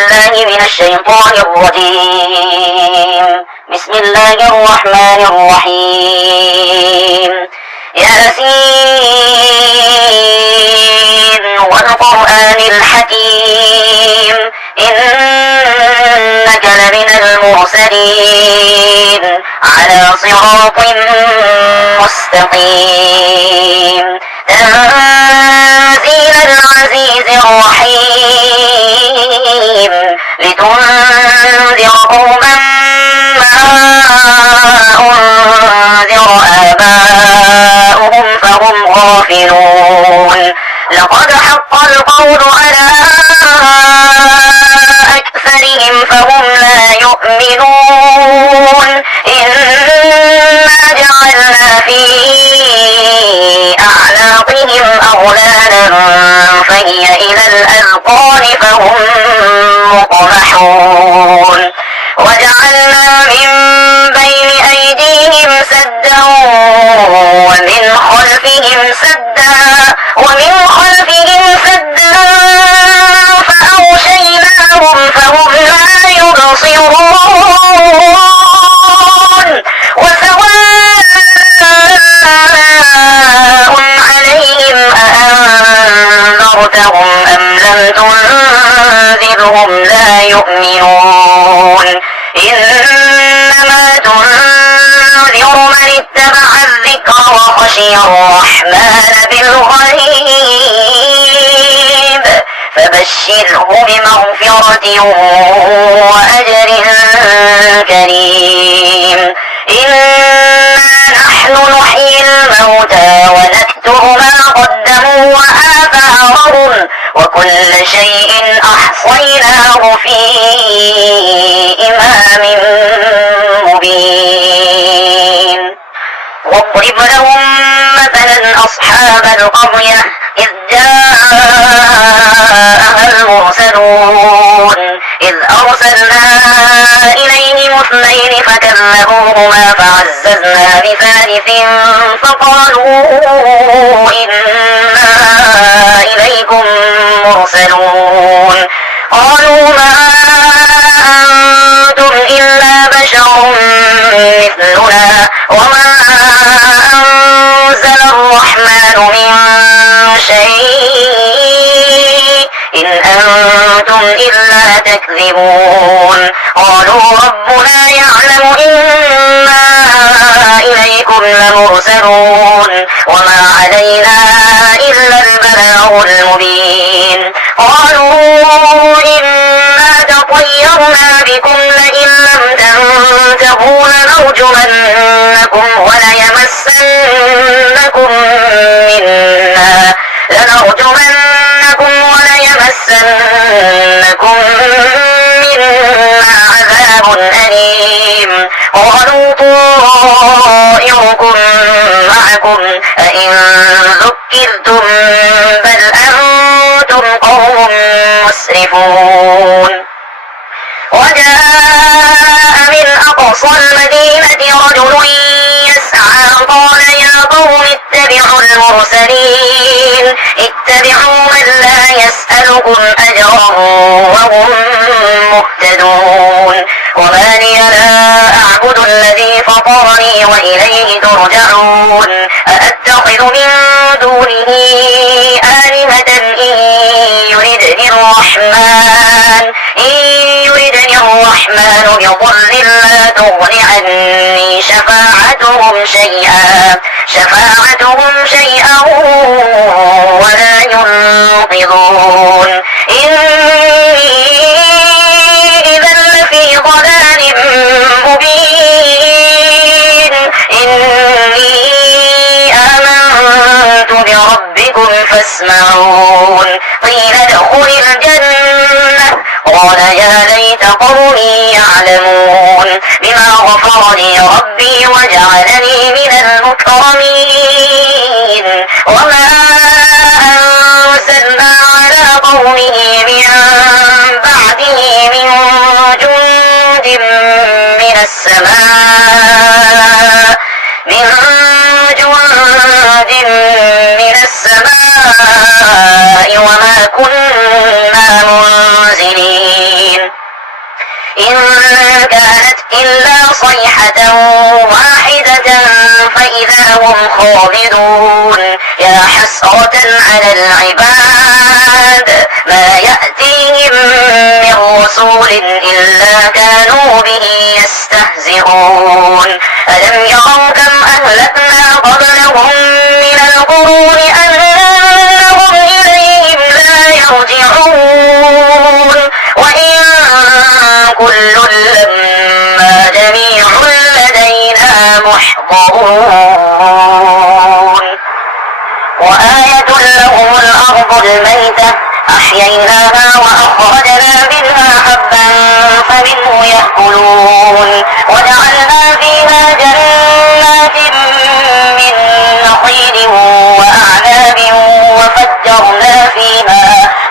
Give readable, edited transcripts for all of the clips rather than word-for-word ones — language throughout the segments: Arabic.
بالله من الشيطان الرجيم. بسم الله الرحمن الرحيم. ياسين والقرآن الحكيم إنك لمن المرسلين على صراط مستقيم تنزيل العزيز الرحيم لتنذر قوما ما أنذر آباؤهم فهم غافلون. لقد حق القول على أكثرهم فهم لا يؤمنون. إنا جعلنا في أعناقهم أغلالا فهي إلى الأذقان فهم مقمحون. وجعلنا من بين أيديهم سدا ومن خلفهم سدا فأغشيناهم فهم لا يبصرون. وسواء عليهم أأنذرتهم أم لم تنذرهم لا يؤمنون. إنما تنذر من اتبع الذكر وخشي الرحمن بالغيب فبشره بمغفرة وأجر كريم. إنا نحن نحيي الموتى ونكتب ما قدموا وآثارهم وكل شيء أحصيناه في إمام مبين. واضرب لهم مثلا أصحاب القرية إذ جاءها المرسلون إذ أرسلنا إليهم اثنين فكذبوهما فعززنا بثالث فقالوا إنا إليكم مرسلون. قالوا ما أنتم إلا بشر مثلنا وما أنزل الرحمن من شيء إن أنتم إلا تكذبون. قالوا ربنا يعلم إنا إليكم لمرسلون وما علينا إلا البلاغ المبين. قالوا إنا تطيرنا بكم لئن لم تنتهوا لنرجمنكم وليمسنكم منا عذاب أليم. قالوا طائركم معكم أئن ذكرتم بل أنتم قوم مسرفون. وجاء من أقصى المدينة رجل يسعى قال يا قوم اتبعوا المرسلين اتبعوا من لا يسألكم أجرا وهم مهتدون. وما لي لا أعبد الذي فطرني وإليه ترجعون. أأتخذ من دونه آلهة إن يردني الرحمن بضر لا تغن عني شفاعتهم شيئا ولا ينقذون. إني إذا لفي ضلال مبين. إني آمنت بربكم فاسمعون. قيل ادخل الجنة قال يا ليت قومي يعلمون بما غفر لي ربي وجعلني من المكرمين. وما أرسلنا على قومه من بعده من جند من السماء وما كنا منزلين. إن كانت إلا صيحة واحدة فإذا هم خامدون يا حسرة على العباد ما يأتيهم من رسول إلا كانوا به يستهزئون ألم يروا كم أهلكنا قبلهم من القرون أنهم إليهم لا يرجعون وإن كل لما جميع لدينا محضرون وآية لهم الأرض الميتة أحييناها وأخرجنا منها حبا فمنه يأكلون وجعلنا فيها جنات من نخيل وأعناب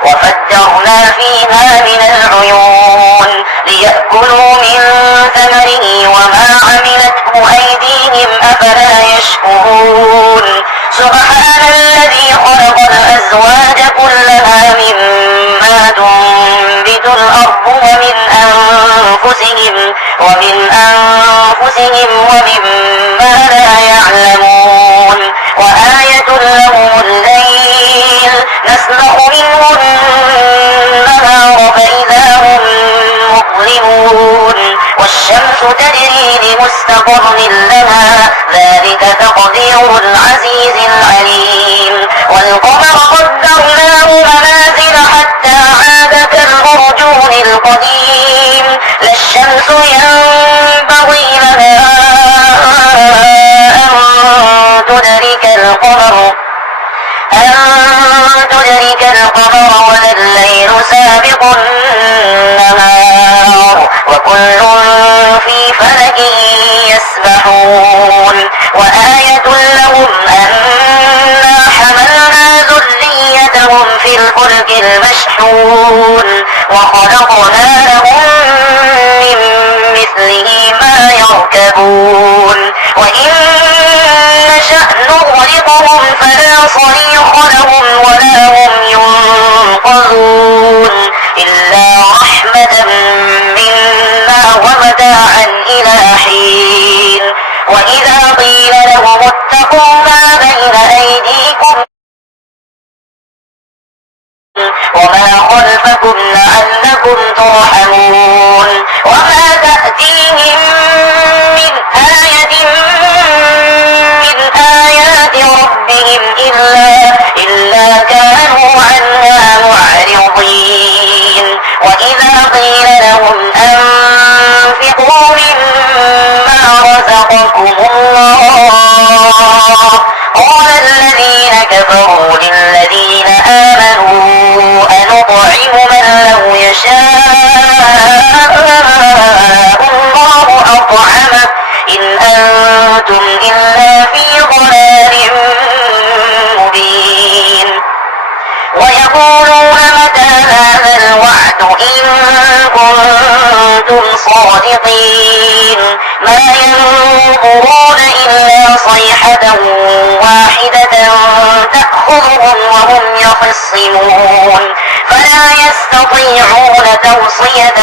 وفجرنا فيها من العيون ليأكلوا من ثمره وما عملته أيديهم أفلا يشكرون سبحان الذي خلق الأزواج كلها مما تنبت الأرض ومن أنفسهم ومما لا يعلمون وآية لهم الليل نسلخ منه النهار فإذا هم مظلمون والشمس تجري لمستقر لها ذلك تقدير العزيز العليم والقمر قدرناه منازل حتى عاد كالأرجون القديم لا الشمس ينبغي لها أن تدرك القمر ولا الليل سابق النهار وكل في فلك يسبحون وآية لهم أنا حملنا ذريتهم في الفلك المشحون وخلقنا لهم من مثله ما يركبون وإن نشأ نغرقهم فلا صريخ لهم ولا هم ينقذون إلا رحمة منا ومتاعا إلى حين وإذا قيل لهم اتقوا ما بين أيديكم وما خلفكم لعلكم ترحمون وما تأتيهم من آية من آيات ربهم إلا كانوا عنها معرضين وإذا قيل لهم أنفقوا مما رزقكم الله قال الذين كفروا للذين آمنوا أنطعم من لو يشاء الله أطعمه إن أنتم إلا في ضلال مبين ويقولون متى هذا الوعد إن كنتم صادقين ما ينظرون إلا صيحة واحدة تأخذهم وهم يخصمون فلا يستطيعون توصية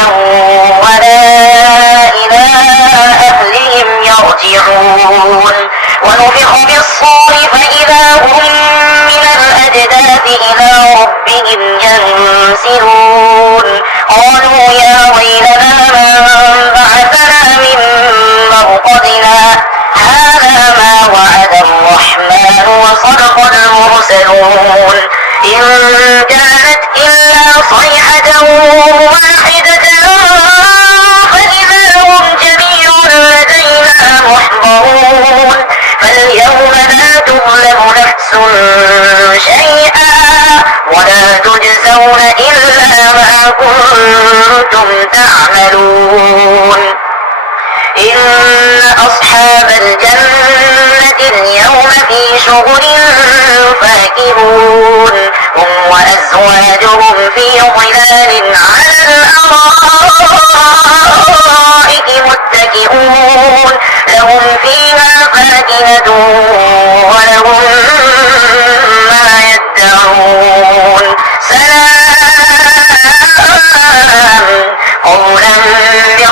ولا إلى أهلهم يرجعون ونفخ بالصور فإذا هم من الأجداث إلى ربهم ينسلون قالوا يا ويلنا من بعثنا من مرقدنا هذا ما وعد الرحمن وصدق المرسلون إن كانت إلا صيحة واحدة فإذا هم جميع لدينا محضرون فاليوم لا تظلم نفس شيئا ولا تجزون إلا ما كنتم تعملون إن أصحاب الجنة اليوم في شغل فاكهون هم وأزواجهم في ظلال على الأرائك متكئون لهم فيها فاكهة ولهم ما يدعون سلام قولا من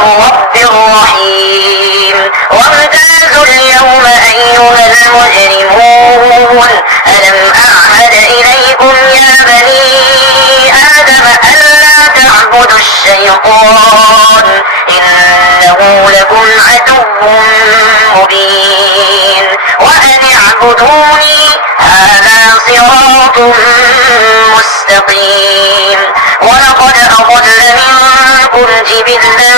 الشيطان إنه لكم عدو مبين وأن اعبدوني هذا صراط مستقيم ولقد أضل منكم جبلا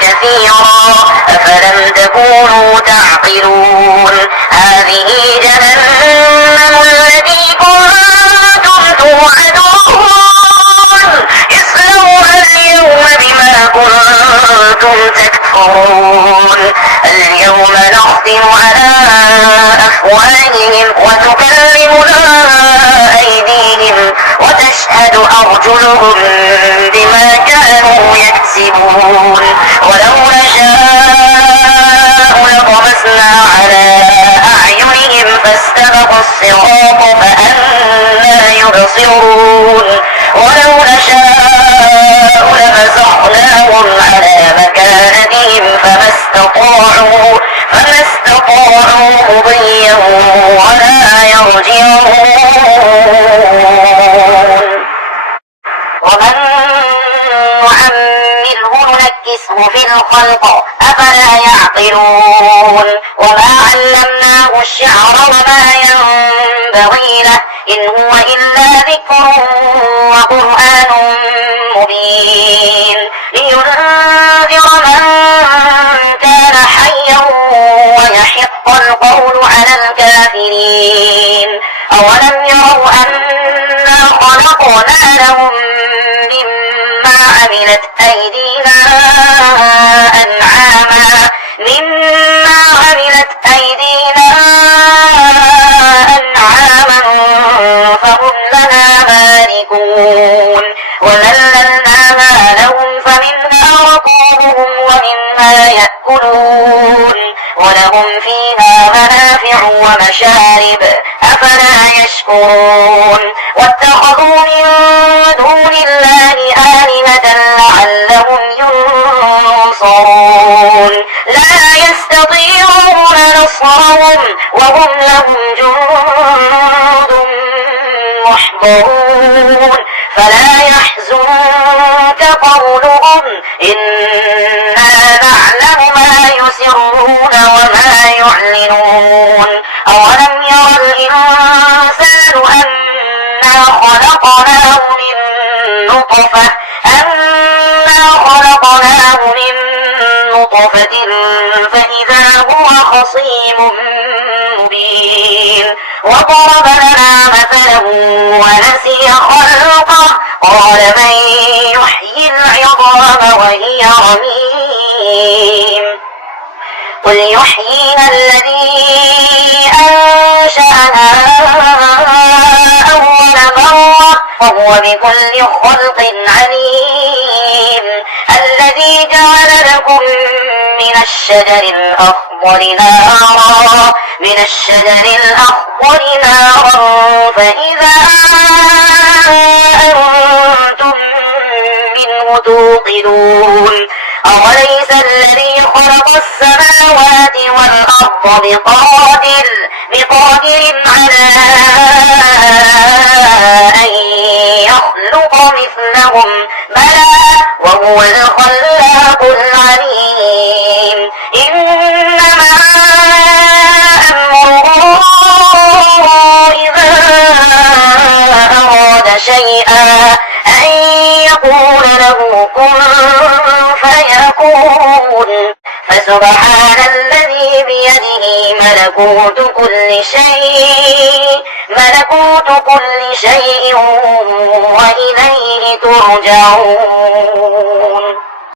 كثيرا أفلم تكونوا تعقلون هذه جهنم التي كنتم توعدون اصلوها اليوم بما كنتم تكفرون اليوم نختم على أفواههم وتكلمنا أيديهم وتشهد أرجلهم بما كانوا يكسبون ولو نشاء لطمسنا على أعينهم فاستبقوا الصراط فأنى يبصرون ولو نشاء لمسخناهم على مكانتهم فما استطاعوا مضيا ولا يرجعون ومن نعمره ننكسه في الخلق أفلا يعقلون وما علمناه الشعر وما ينبغي له إن هو إلا ذكر وقرآن مبين لينذر من كان حيا ويحق القول على الكافرين أولم يروا أنا خلقنا لهم مما عملت أيدينا أنعاما فهم لها مالكون وذللناها لهم فمنها ركوبهم ومنها يأكلون ولهم فيها منافع ومشارب أفلا يشكرون واتخذوا من دون الله آلهة لعلهم ينصرون لا يستطيعون نصرهم وهم لهم جند محضرون فلا يحزنك قولهم إنا نعلم ما يسرون وما يعلنون أولم ير الإنسان أنا خلقناه من نطفة فإذا هو خصيم مبين وضرب لنا مثلا ونسي خلقه قال من يحيي العظام وهي رميم قل يحييها الذي أنشأها أول مرة وهو بكل خلق عليم الذي جعل لكم من الشجر الأخضر نارا فإذا أنتم منه توقدون أوليس الذي خلق السماوات والأرض بقادر على أن يخلق مثلهم بلى وهو الخلاق العليم إنما أمره إذا أراد شيئا أن يقول له كن فيكون فسبحان الذي بيده ملكوت كل شيء وإليه ترجعون